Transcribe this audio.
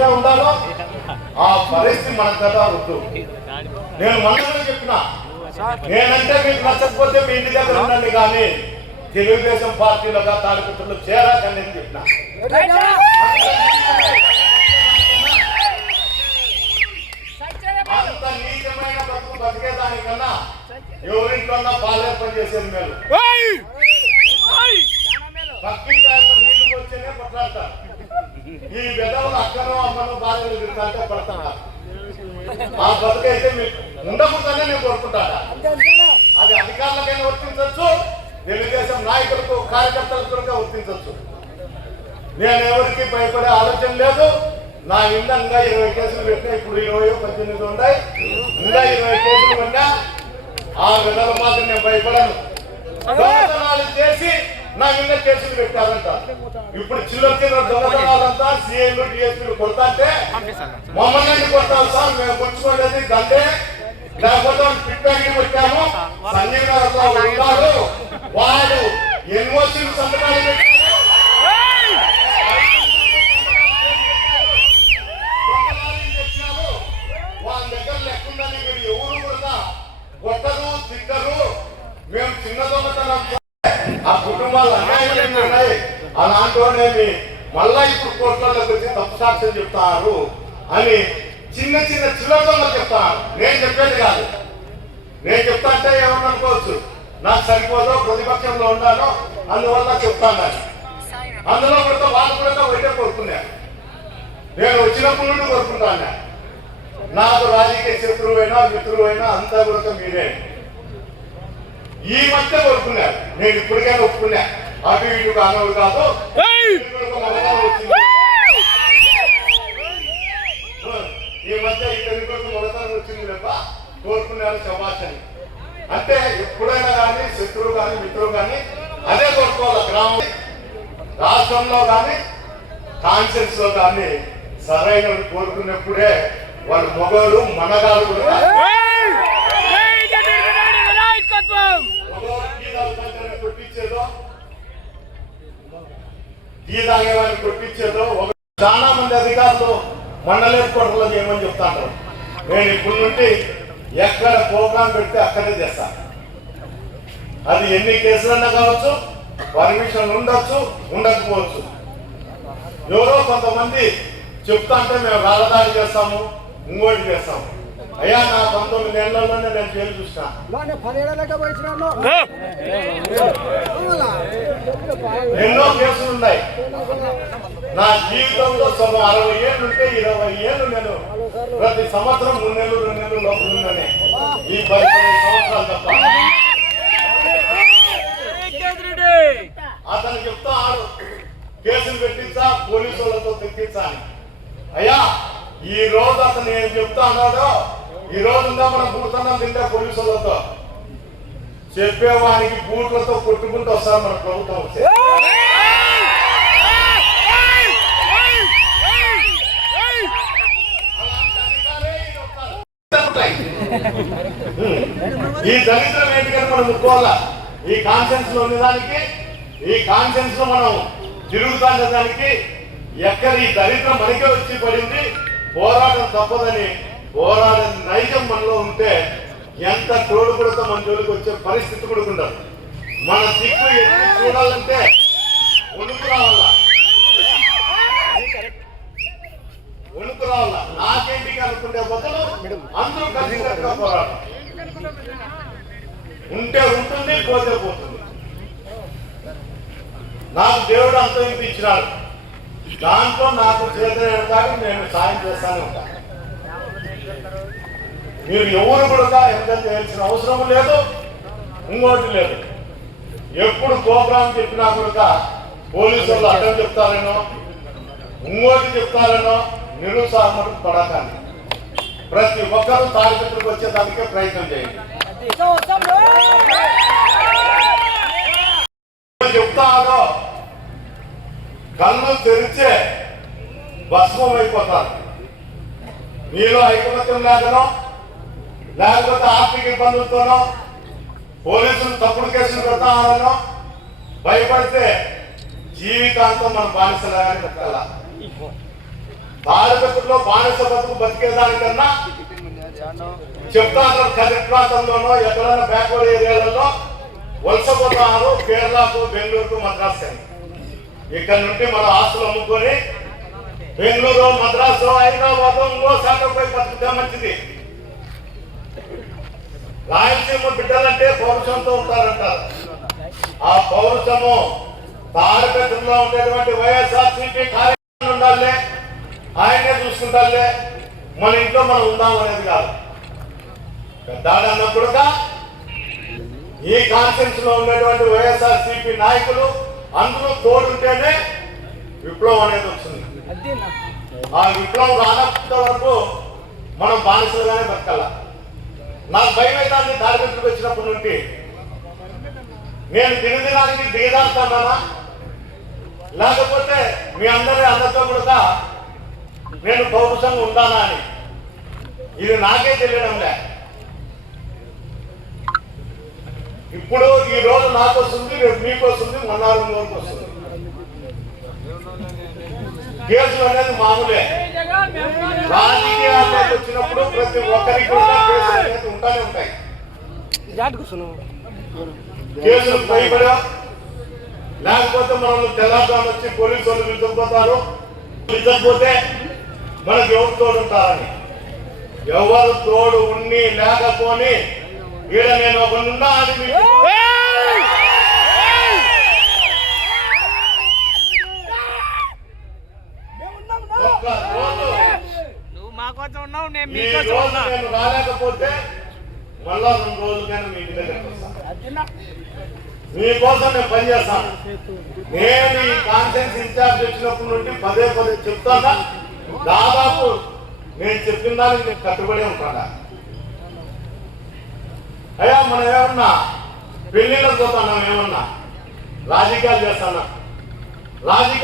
విధంగా ఉండాలో ఆ పరిస్థితి మన కదా వద్దు. నేను మొన్న చెప్పిన, నేనంటే మీకు నచ్చకపోతే మీ ఇంటి దగ్గర ఉండండి, కానీ తెలుగుదేశం పార్టీలుగా తాడిపత్రులు చేరాకని నేను చెప్పిన. అంత నీచమైన బతుకు బతికేదానికన్నా ఎవరింట్లో పాలే పని చేసేది మేలు. పక్కింటి నీళ్లు వచ్చేనే కొట్లాడతారు. ఈ విధవులు అక్కనో అమ్మను భార్యలు తిరుగుతుంటే పడతాడు. ఆ బతుకైతే మీకు ఉండకూడదనే నేను కోరుకుంటాను. అది అధికారులకైనా వర్తించవచ్చు, తెలుగుదేశం నాయకులకు కార్యకర్తలకు వర్తించవచ్చు. నేను ఎవరికి భయపడే ఆలోచన లేదు. నా ఇంట్లో ఇంకా 20 కేసులు పెట్టినా, ఇప్పుడు 20-18 ఉన్నాయి, ఇంకా 20 కేసులు పడినా ఆ విధుల మాత్రం నేను భయపడను. దొంగతనాలు చేసి నా మీద కేసులు పెట్టారంట. ఇప్పుడు చిల్లర దొంగతనాలంతా సిఐలు డిఎస్పీలు కొడతాంటే మమ్మల్ని కొడతాం సార్, మేము కొట్టుకోలేదు దండే, లేకపోతే పిట్ ప్యాకెట్ పెట్టాము. సంజీవ్ నగర్ లో ఉన్నాడు, వాడు ఎన్ఓసీలు సంతకాలు పెట్టాడు. వాళ్ళ దగ్గర లెక్కుందని మీరు ఎవరు కూడా కొట్టరు తిట్టరు. మేము చిన్న దొంగతనం ఆ కుటుంబాలు అన్యాయం ఉన్నాయి. అలాంటి మళ్ళా ఇప్పుడు కోర్టులకు వచ్చి తప్పు సాక్ష్యం చెప్తారు అని చిన్న చిన్న చిల్లరగా చెప్తాను. నేను చెప్పేది కాదు. నేను చెప్తా అంటే ఏమన్నా అనుకోవచ్చు, నాకు సరిపోదో ప్రతిపక్షంలో ఉన్నాను అందువల్ల చెప్తాను. అందులో కూడా వాళ్ళు కూడా బయట కోరుకున్నారు. నేను వచ్చినప్పుడు నుండి కోరుకుంటాను. నాకు రాజకీయ శత్రువైనా మిత్రువైనా అంతా కూడా మీరే. ఈ మధ్య కోరుకున్నారు, నేను ఇప్పటికైనా ఒప్పుకున్నా. అటు ఇటు కానవుడు కాదు, ఈ మధ్య ఇతని కొరకు మొదటి వచ్చింది లేక కోరుకున్నారు శభాషని. అంటే ఎప్పుడైనా కానీ శత్రువు కానీ మిత్రులు కానీ అదే కోరుకోవాలి. గ్రామం రాష్ట్రంలో కానీ కాన్షియన్స్ లో కానీ సరైన కోరుకున్నప్పుడే వాళ్ళు మొగలు మనగాలు కూడా కొట్టించేదో టీ తాగేవాడిని కొట్టించేదో. చాలా మంది అధికారులు మండలేసుకోవడంలో ఏమని చెప్తాను. నేను ఇప్పుడు నుండి ఎక్కడ ప్రోగ్రాం పెడితే అక్కడే చేస్తాను. అది ఎన్ని కేసులన్నా కావచ్చు, పర్మిషన్ ఉండొచ్చు ఉండకపోవచ్చు. ఎవరో కొంతమంది చెప్తా అంటే మేము రాళ్ళదాడి చేస్తాము, ఇంకోటి చేస్తాము. అయ్యా నా 19 ఏళ్లలోనే నేను జైలు చూసిన. ఎన్నో కేసులు ఉన్నాయి. నా జీవితంలో 60 ఏళ్ళు ఉంటే 20 ఏళ్ళు నేను ప్రతి సంవత్సరం 3 నెలలు 2 నెలలు లోపల ఉన్నానే. ఈ 15 సంవత్సరాలు తప్ప. అతను చెప్తా ఆడు కేసులు పెట్టించా, పోలీసు వాళ్ళతో తెప్పించా అని. అయ్యా ఈ రోజు అతను ఏం చెప్తా అన్నాడో, ఈ రోజు మనం బూట్లన్నా తింటే పోలీసు వాళ్ళతో చెప్పేవానికి బూట్లతో కొట్టుకుంటూ వస్తారు మన ప్రభుత్వం వచ్చే. ఈ దరిద్రం ఏంటికని మనం ముక్కోవాలా. ఈ కాన్ఫరెన్స్ లో ఉన్నదానికి, ఈ కాన్ఫరెన్స్ లో మనం తిరుగుతాండే దానికి ఎక్కడ ఈ దరిద్రం మనకే వచ్చి పడింది. పోరాటం తప్పదని పోరాడే నైజం మనలో ఉంటే ఎంత తోడు కూడా మన జోలికి వచ్చే పరిస్థితి కూడా ఉండదు. మన దిక్కు చూడాలంటే వణుకు రావాల, వణుకు రావాల. నాకేంటికి అనుకుంటే బదులు అందరూ కలిసినట్టుగా పోరాటం ఉంటే ఉంటుంది, పోతే పోతుంది. నాకు దేవుడు అంత ఇచ్చినాడు. దాంట్లో నాకు చేతనేదాకా నేను సాయం చేస్తానే ఉంటాను. మీరు ఎవరు కూడా ఎంత చేయాల్సిన అవసరం లేదు, ఇంకోటి లేదు. ఎప్పుడు ప్రోగ్రాం చెప్పినా కూడా పోలీసు వాళ్ళు అడ్డం చెప్తారేనో ఇంకోటి చెప్తారేనో నిరుత్సాహం పడకండి. ప్రతి ఒక్కరూ తాడిపత్రికి వచ్చేదానికే ప్రయత్నం చేయండి. చెప్తారో కళ్ళు తెరిచే భస్మం అయిపోతారు. మీలో ఐకమత్యం లేకనో లేకపోతే ఆర్థిక ఇబ్బందులతోనో పోలీసులు తప్పుడు కేసులు పెడతానో భయపడితే జీవితాంతం మనం బానిసలాగానే పెట్టాల. తాడిపత్రి బతుకులో బానిస బతుకు బతికేదానికన్నా చెప్తా ఉంటారు కదిరి ప్రాంతంలోనో ఎక్కడైనా బ్యాక్వర్డ్ ఏరియాలలో వలసపోతున్నారు కేరళకు బెంగళూరుకు మద్రాసు అని. ఇక్కడ నుండి మన ఆస్తులు అమ్ముకొని బెంగళూరు మద్రాసు హైదరాబాద్ ఇంకో శాఖ పోయి బతుకుతే మంచిది. రాయలసీమ బిడ్డలంటే పౌరుషంతో ఉంటారంటారు. ఆ పౌరుషము తారకత్రంలో ఉండేటువంటి వైఎస్ఆర్సీపీ కార్యక్రమాలు ఉండాలి, ఆయనే చూసుకుంటారులే, మన ఇంట్లో మనం ఉందాం అనేది కాదు. పెద్దాడన్నప్పుడు ఈ కాన్ఫరెన్స్ లో ఉండేటువంటి వైఎస్ఆర్సీపీ నాయకులు అందరూ తోడుంటేనే విప్లవం అనేది వస్తుంది. ఆ విప్లవం రానంత వరకు మనం బానిసలుగానే బతకాల. నాకు భయం అయితే తారకత్రికి వచ్చినప్పటి నుండి నేను దినదినానికి దిగదాడుతున్నానా, లేకపోతే మీ అందరి అందరితో కూడా నేను పౌరుషంగా ఉండానా అని ఇది నాకే తెలియడంలే. ఇప్పుడు ఈ రోజు నాకు వస్తుంది, రేపు మీకు వస్తుంది, మొన్నాడు వరకు వస్తుంది. కేసులు అనేది మామూలే. రాజకీయాల్లోకి వచ్చినప్పుడు ప్రతి ఒక్కరికి కూడా కేసులు అనేది ఉంటానే ఉంటాయి. కేసులు భయపడా లేకపోతే మనల్ని తెల్లారుజాము వచ్చి పోలీసు వాళ్ళు పిలుచుకుపోతారు. పిలిచకపోతే మనకు ఎవరు తోడు ఉంటారని. ఎవరు తోడు ఉన్ని లేకపోని ఈడ నేను ఒకనున్నా అని నేను రాలేకపోతే మళ్ళా 2 రోజులకైనా మీ ఇంటి దగ్గరికి వస్తాను. మీకోసం నేను పనిచేస్తాను. నేను ఈ కాన్ఫరెన్స్ ఇన్ఛార్జ్ వచ్చినప్పటి నుండి పదే చెప్తానా, దాదాపు నేను చెప్పిన దానికి నేను కట్టుబడి ఉంటాడా. అయ్యా మనం ఏమన్నా పెళ్లిళ్ళకి పోతున్నాం, ఏమన్నా రాజకీయాలు చేస్తానా, రాజకీయ